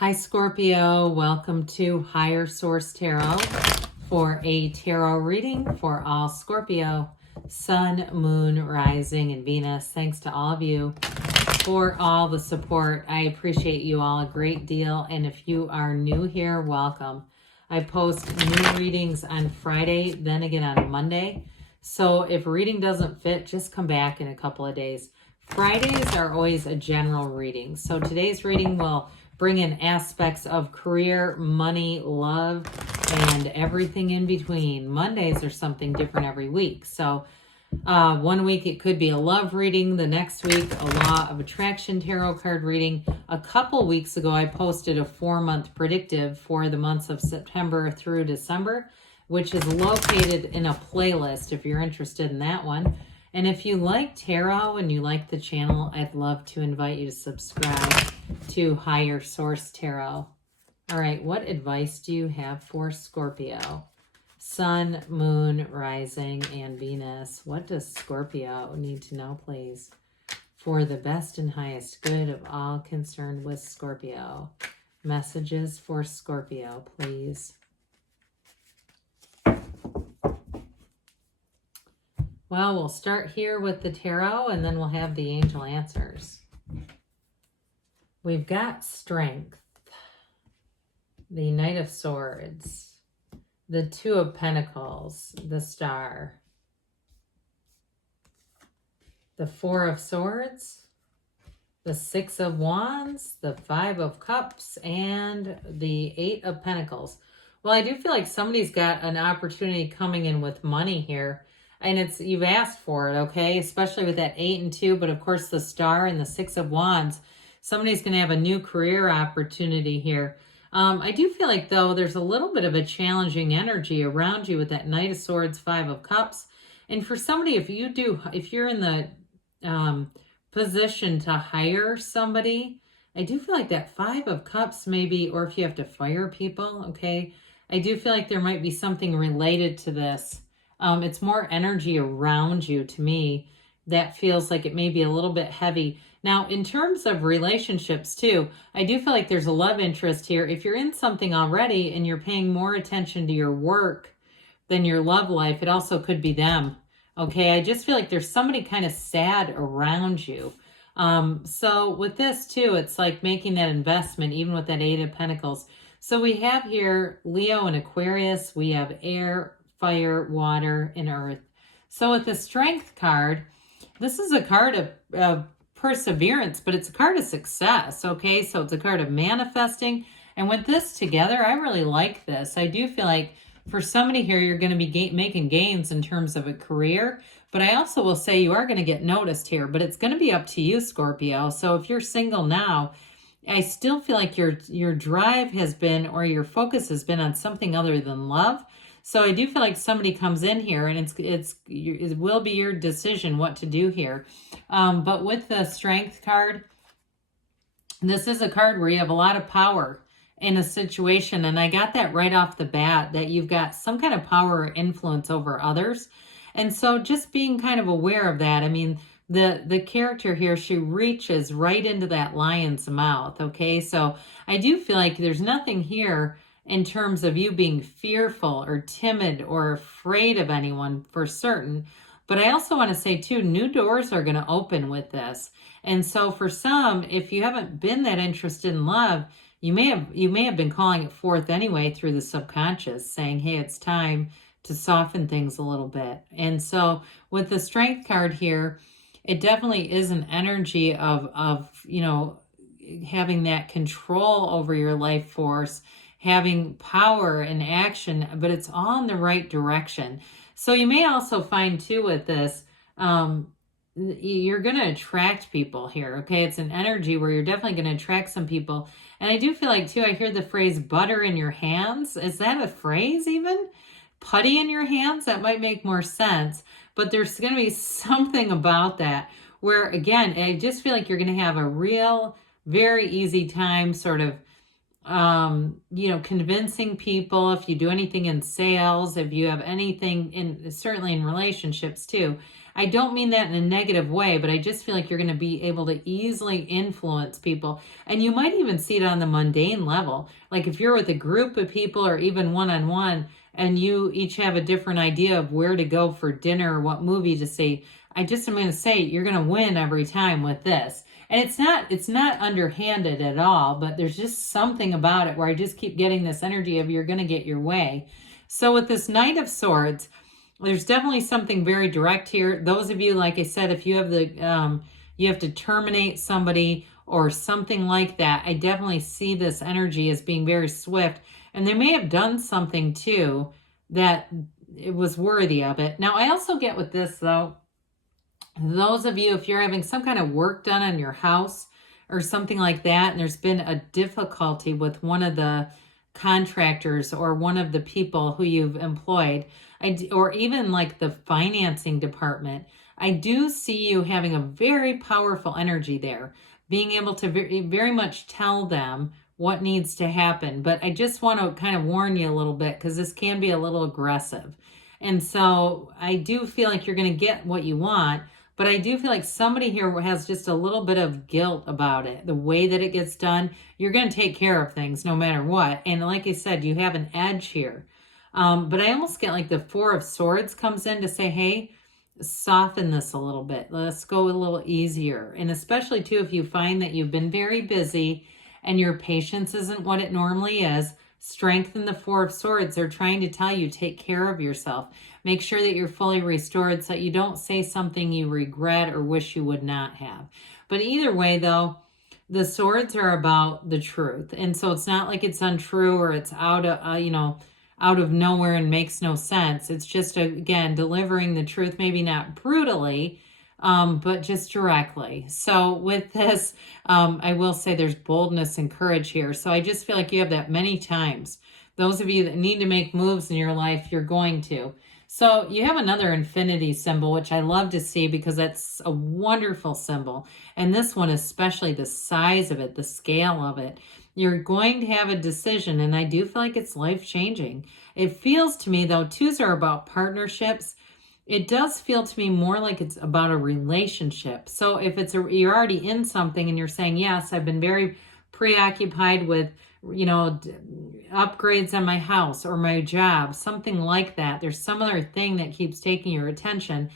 Hi Scorpio, welcome to Higher Source Tarot for a tarot reading for all Scorpio, Sun, Moon, Rising, and Venus. Thanks to all of you for all the support. I appreciate you all a great deal, and if you are new here, welcome. I post new readings on Friday, then again on Monday. So if a reading doesn't fit, just come back in a couple of days. Fridays are always a general reading. So today's reading will bring in aspects of career, money, love, and everything in between. Mondays are something different every week. So one week it could be a love reading. The next week, a law of attraction tarot card reading. A couple weeks ago, I posted a 4-month predictive for the months of September through December, which is located in a playlist if you're interested in that one. And if you like tarot and you like the channel, I'd love to invite you to subscribe to Higher Source Tarot. All right, what advice do you have for Scorpio? Sun, Moon, Rising, and Venus. What does Scorpio need to know, please? For the best and highest good of all concerned with Scorpio. Messages for Scorpio, please. Well, we'll start here with the tarot, and then we'll have the angel answers. We've got Strength, the Knight of Swords, the Two of Pentacles, the Star, the Four of Swords, the Six of Wands, the Five of Cups, and the Eight of Pentacles. Well, I do feel like somebody's got an opportunity coming in with money here. And you've asked for it, okay? Especially with that 8 and 2, but of course the Star and the Six of Wands. Somebody's going to have a new career opportunity here. I do feel like, though, there's a little bit of a challenging energy around you with that Knight of Swords, Five of Cups. And for somebody, if you're in the position to hire somebody, I do feel like that Five of Cups maybe, or if you have to fire people, okay? I do feel like there might be something related to this. It's more energy around you to me that feels like it may be a little bit heavy. Now, in terms of relationships too, I do feel like there's a love interest here. If you're in something already and you're paying more attention to your work than your love life, it also could be them. Okay, I just feel like there's somebody kind of sad around you. So with this too, it's like making that investment, even with that Eight of Pentacles. So we have here Leo and Aquarius. We have air, fire, water, and earth. So with the Strength card, this is a card of perseverance, but it's a card of success, okay? So it's a card of manifesting. And with this together, I really like this. I do feel like for somebody here, you're going to be making gains in terms of a career, but I also will say you are going to get noticed here, but it's going to be up to you, Scorpio. So if you're single now, I still feel like your drive has been, or your focus has been on something other than love. So I do feel like somebody comes in here and it will be your decision what to do here. But with the Strength card, this is a card where you have a lot of power in a situation. And I got that right off the bat, that you've got some kind of power or influence over others. And so just being kind of aware of that. I mean, the character here, she reaches right into that lion's mouth. Okay, so I do feel like there's nothing here in terms of you being fearful or timid or afraid of anyone for certain. But I also want to say too, new doors are going to open with this. And so for some, if you haven't been that interested in love, you may have been calling it forth anyway through the subconscious, saying, hey, it's time to soften things a little bit. And so with the Strength card here, it definitely is an energy of having that control over your life force, having power and action, but it's all in the right direction. So you may also find too with this, you're going to attract people here, okay? It's an energy where you're definitely going to attract some people. And I do feel like too, I hear the phrase butter in your hands. Is that a phrase even? Putty in your hands? That might make more sense. But there's going to be something about that where, again, I just feel like you're going to have a real, very easy time sort of convincing people. If you do anything in sales, if you have anything certainly in relationships too, I don't mean that in a negative way, but I just feel like you're going to be able to easily influence people. And you might even see it on the mundane level. Like if you're with a group of people or even one-on-one, and you each have a different idea of where to go for dinner or what movie to see, I just am going to say you're going to win every time with this. And it's not underhanded at all, but there's just something about it where I just keep getting this energy of you're going to get your way. So with this Knight of Swords, there's definitely something very direct here. Those of you, like I said, if you have you have to terminate somebody or something like that, I definitely see this energy as being very swift. And they may have done something too that it was worthy of it. Now, I also get with this though, those of you, if you're having some kind of work done on your house or something like that, and there's been a difficulty with one of the contractors or one of the people who you've employed, or even like the financing department, I do see you having a very powerful energy there, being able to very much tell them what needs to happen. But I just want to kind of warn you a little bit because this can be a little aggressive. And so I do feel like you're going to get what you want, but I do feel like somebody here has just a little bit of guilt about it. The way that it gets done, you're going to take care of things no matter what. And like I said, you have an edge here. But I almost get like the Four of Swords comes in to say, hey, soften this a little bit. Let's go a little easier. And especially too, if you find that you've been very busy and your patience isn't what it normally is, strengthen the Four of Swords. They're trying to tell you, take care of yourself. Make sure that you're fully restored so that you don't say something you regret or wish you would not have. But either way, though, the swords are about the truth. And so it's not like it's untrue or it's out of, out of nowhere and makes no sense. It's just, again, delivering the truth, maybe not brutally, but just directly. So with this, I will say there's boldness and courage here. So I just feel like you have that many times. Those of you that need to make moves in your life, you're going to. So you have another infinity symbol, which I love to see because that's a wonderful symbol. And this one, especially the size of it, the scale of it, you're going to have a decision. And I do feel like it's life-changing. It feels to me, though, twos are about partnerships. It does feel to me more like it's about a relationship. So if you're already in something and you're saying, yes, I've been very preoccupied with, upgrades on my house or my job, something like that. There's some other thing that keeps taking your attention.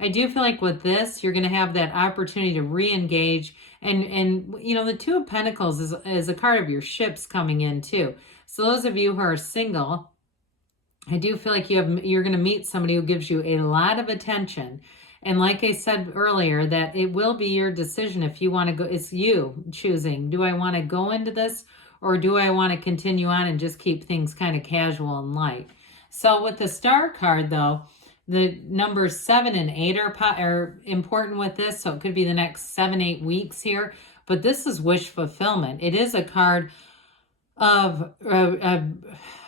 I do feel like with this, you're going to have that opportunity to re-engage. And the Two of Pentacles is a card of your ships coming in too. So those of you who are single, I do feel like you're going to meet somebody who gives you a lot of attention. And like I said earlier, that it will be your decision if you want to go. It's you choosing. Do I want to go into this or do I want to continue on and just keep things kind of casual and light? So with the Star card, though, the numbers 7 and 8 are important with this. So it could be the next 7-8 weeks here. But this is wish fulfillment. It is a card of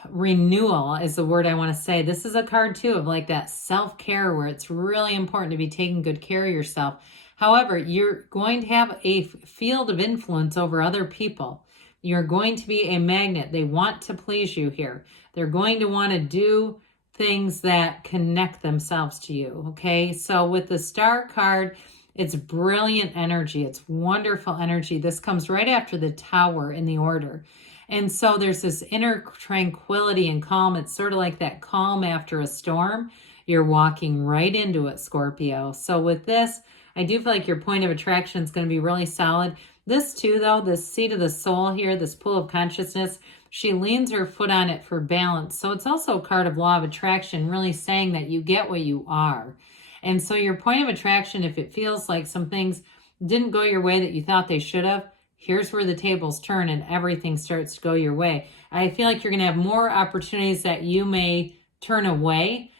renewal is the word I want to say. This is a card too of like that self-care where it's really important to be taking good care of yourself. However, you're going to have a field of influence over other people. You're going to be a magnet. They want to please you here. They're going to want to do things that connect themselves to you. Okay. So with the Star card, it's brilliant energy. It's wonderful energy. This comes right after the Tower in the order. And so there's this inner tranquility and calm. It's sort of like that calm after a storm. You're walking right into it, Scorpio. So with this, I do feel like your point of attraction is going to be really solid. This too, though, this seat of the soul here, this pool of consciousness, she leans her foot on it for balance. So it's also a card of law of attraction, really saying that you get what you are. And so your point of attraction, if it feels like some things didn't go your way that you thought they should have, here's where the tables turn and everything starts to go your way. I feel like you're going to have more opportunities that you may turn away.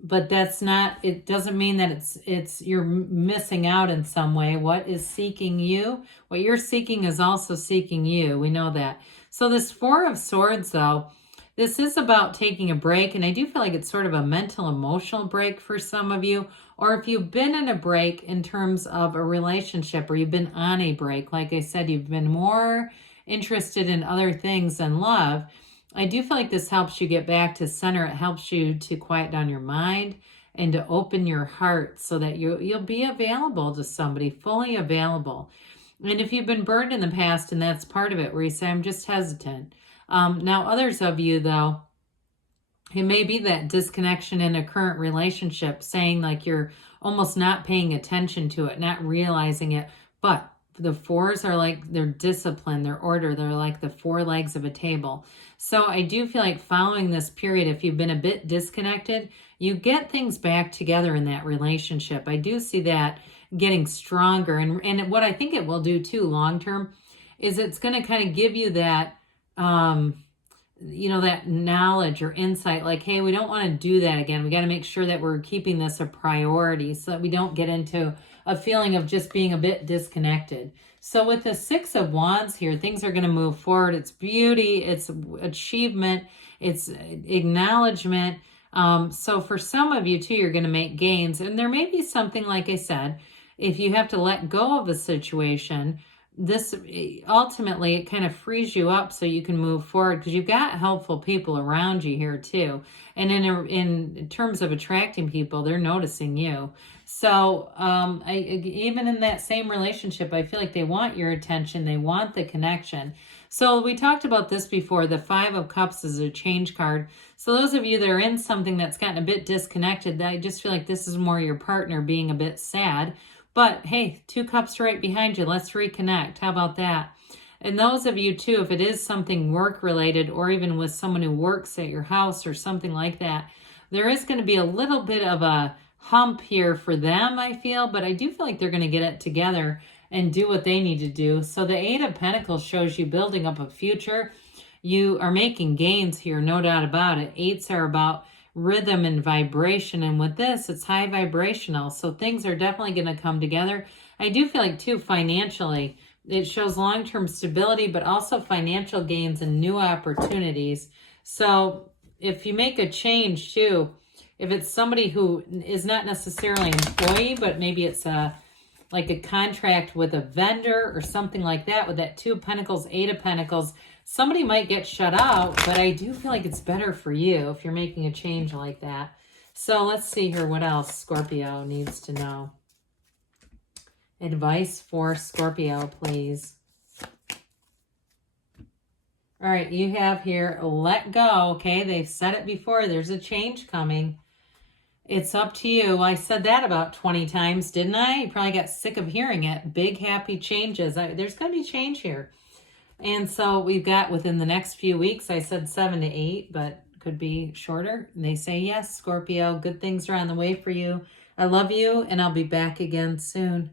But that's not, it doesn't mean that it's you're missing out in some way. What is seeking you? What you're seeking is also seeking you. We know that. So this Four of Swords, though, this is about taking a break. And I do feel like it's sort of a mental, emotional break for some of you. Or if you've been in a break in terms of a relationship or you've been on a break, like I said, you've been more interested in other things than love. I do feel like this helps you get back to center. It helps you to quiet down your mind and to open your heart so that you'll be available to somebody, fully available. And if you've been burned in the past, and that's part of it, where you say, I'm just hesitant. Now, others of you, though, it may be that disconnection in a current relationship, saying like you're almost not paying attention to it, not realizing it. But the fours are like, they're discipline, they're order, they're like the four legs of a table. So I do feel like following this period, if you've been a bit disconnected, you get things back together in that relationship. I do see that getting stronger. And what I think it will do too long term is it's going to kind of give you that that knowledge or insight, like, hey, we don't want to do that again. We got to make sure that we're keeping this a priority so that we don't get into a feeling of just being a bit disconnected. So with the Six of Wands here, things are going to move forward. It's beauty, it's achievement, it's acknowledgement. So for some of you too, you're going to make gains. And there may be something, like I said, if you have to let go of a situation, this ultimately, it kind of frees you up so you can move forward, because you've got helpful people around you here too. And in terms of attracting people, they're noticing you. So even in that same relationship, I feel like they want your attention. They want the connection. So we talked about this before. The Five of Cups is a change card. So those of you that are in something that's gotten a bit disconnected, I just feel like this is more your partner being a bit sad. But hey, Two Cups right behind you. Let's reconnect. How about that? And those of you too, if it is something work related, or even with someone who works at your house or something like that, there is going to be a little bit of a hump here for them, I feel. But I do feel like they're going to get it together and do what they need to do. So the Eight of Pentacles shows you building up a future. You are making gains here, no doubt about it. Eights are about rhythm and vibration, and with this, it's high vibrational, so things are definitely going to come together. I do feel like too, financially, it shows long-term stability, but also financial gains and new opportunities. So if you make a change too, if it's somebody who is not necessarily an employee, but maybe it's like a contract with a vendor or something like that, with that Two of Pentacles, Eight of Pentacles, somebody might get shut out, but I do feel like it's better for you if you're making a change like that. So let's see here what else Scorpio needs to know. Advice for Scorpio, please. All right, you have here, let go. Okay, they've said it before. There's a change coming. It's up to you. I said that about 20 times, didn't I? You probably got sick of hearing it. Big, happy changes. There's going to be change here. And so we've got within the next few weeks, I said 7 to 8, but could be shorter. And they say, yes, Scorpio, good things are on the way for you. I love you, and I'll be back again soon.